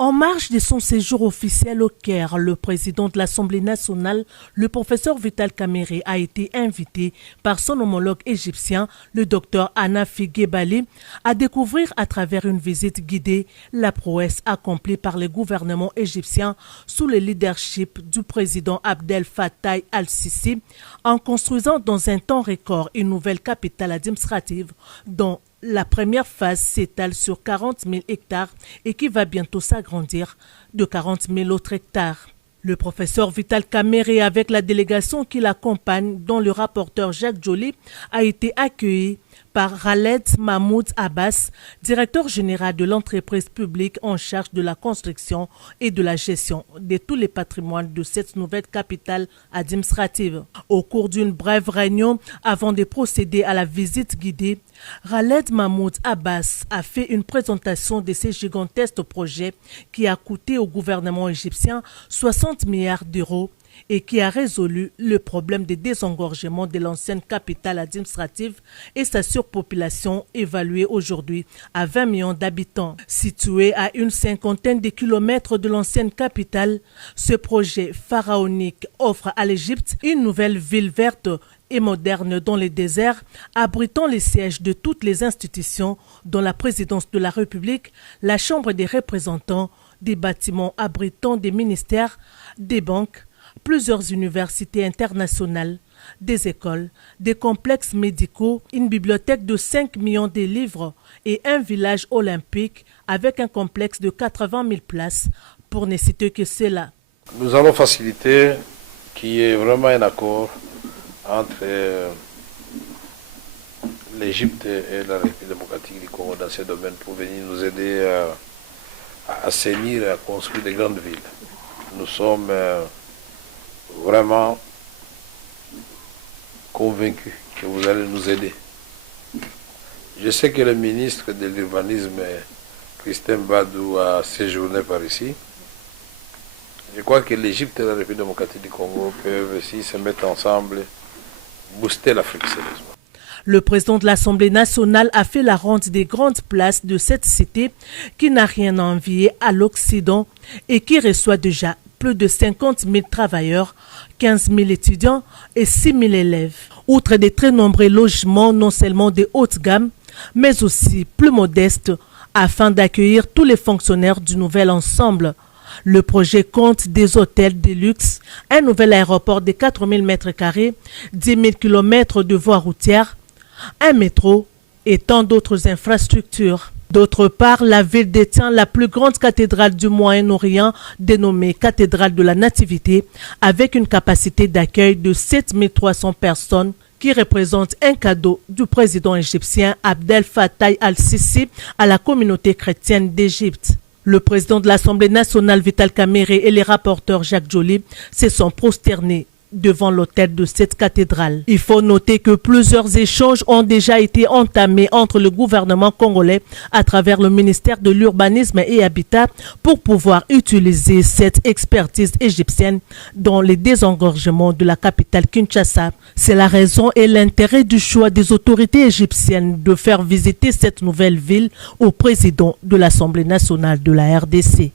En marge de son séjour officiel au Caire, le président de l'Assemblée nationale, le professeur Vital Kamerhe, a été invité par son homologue égyptien, le docteur Hanafi Gebali, à découvrir à travers une visite guidée la prouesse accomplie par le gouvernement égyptien sous le leadership du président Abdel Fattah al-Sisi en construisant dans un temps record une nouvelle capitale administrative dont la première phase s'étale sur 40 000 hectares et qui va bientôt s'agrandir de 40 000 autres hectares. Le professeur Vital Kamerhe, avec la délégation qui l'accompagne, dont le rapporteur Jacques Joly, a été accueilli par Khaled Mahmoud Abbas, directeur général de l'entreprise publique en charge de la construction et de la gestion de tous les patrimoines de cette nouvelle capitale administrative. Au cours d'une brève réunion, avant de procéder à la visite guidée, Khaled Mahmoud Abbas a fait une présentation de ce gigantesque projet qui a coûté au gouvernement égyptien 60 milliards d'euros et qui a résolu le problème de désengorgement de l'ancienne capitale administrative et sa surpopulation évaluée aujourd'hui à 20 millions d'habitants. Situé à une cinquantaine de kilomètres de l'ancienne capitale, ce projet pharaonique offre à l'Égypte une nouvelle ville verte et moderne dans le désert, abritant les sièges de toutes les institutions dont la présidence de la République, la Chambre des représentants, des bâtiments abritant des ministères, des banques, plusieurs universités internationales, des écoles, des complexes médicaux, une bibliothèque de 5 millions de livres et un village olympique avec un complexe de 80 000 places, pour ne citer que cela. Nous allons faciliter qu'il y ait vraiment un accord entre l'Égypte et la République démocratique du Congo dans ce domaine pour venir nous aider à assainir et à construire des grandes villes. Nous sommes vraiment convaincu que vous allez nous aider. Je sais que le ministre de l'Urbanisme, Christine Badou, a séjourné par ici. Je crois que l'Égypte et la République démocratique du Congo peuvent aussi se mettre ensemble, booster l'Afrique sérieusement. Le président de l'Assemblée nationale a fait la ronde des grandes places de cette cité qui n'a rien à envier à l'Occident et qui reçoit déjà plus de 50 000 travailleurs, 15 000 étudiants et 6 000 élèves. Outre des très nombreux logements, non seulement de haute gamme, mais aussi plus modestes, afin d'accueillir tous les fonctionnaires du nouvel ensemble. Le projet compte des hôtels de luxe, un nouvel aéroport de 4 000 m², 10 000 km de voies routières, un métro et tant d'autres infrastructures. D'autre part, la ville détient la plus grande cathédrale du Moyen-Orient, dénommée Cathédrale de la Nativité, avec une capacité d'accueil de 7 300 personnes, qui représente un cadeau du président égyptien Abdel Fattah al-Sisi à la communauté chrétienne d'Égypte. Le président de l'Assemblée nationale Vital Kamerhe et les rapporteurs Jacques Joly se sont prosternés devant l'autel de cette cathédrale. Il faut noter que plusieurs échanges ont déjà été entamés entre le gouvernement congolais à travers le ministère de l'Urbanisme et Habitat pour pouvoir utiliser cette expertise égyptienne dans les désengorgements de la capitale Kinshasa. C'est la raison et l'intérêt du choix des autorités égyptiennes de faire visiter cette nouvelle ville au président de l'Assemblée nationale de la RDC.